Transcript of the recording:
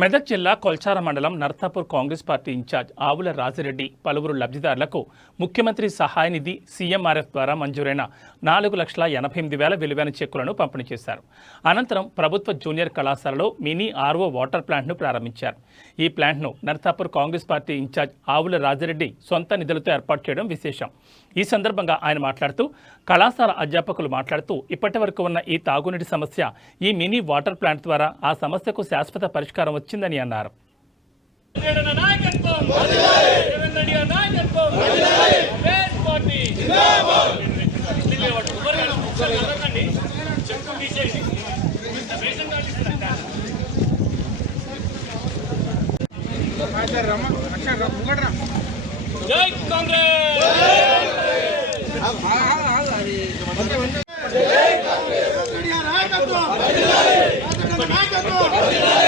మెదక్ జిల్లా కొల్చార మండలం Narsapur Congress party incharge ఆవుల రాజిరెడ్డి పలువురు లబ్ధిదారులకు ముఖ్యమంత్రి సహాయ నిధి సీఎంఆర్ఎఫ్ ద్వారా మంజూరైన 4,88,000 విలువైన చెక్కులను పంపిణీ చేశారు. అనంతరం ప్రభుత్వ జూనియర్ కళాశాలలో మినీ ఆర్ఓ వాటర్ ప్లాంట్ను ప్రారంభించారు. ఈ ప్లాంట్ను నర్సాపూర్ కాంగ్రెస్ పార్టీ ఇన్ఛార్జ్ ఆవుల రాజిరెడ్డి సొంత నిధులతో ఏర్పాటు చేయడం విశేషం. ఈ సందర్భంగా ఆయన మాట్లాడుతూ కళాశాల అధ్యాపకులు మాట్లాడుతూ ఇప్పటి వరకు ఉన్న ఈ తాగునీటి సమస్య ఈ మినీ వాటర్ ప్లాంట్ ద్వారా ఆ సమస్యకు శాశ్వత పరిష్కారం వచ్చిందని అన్నారు. జై కాంగ్రెస్ జై కాంగ్రెస్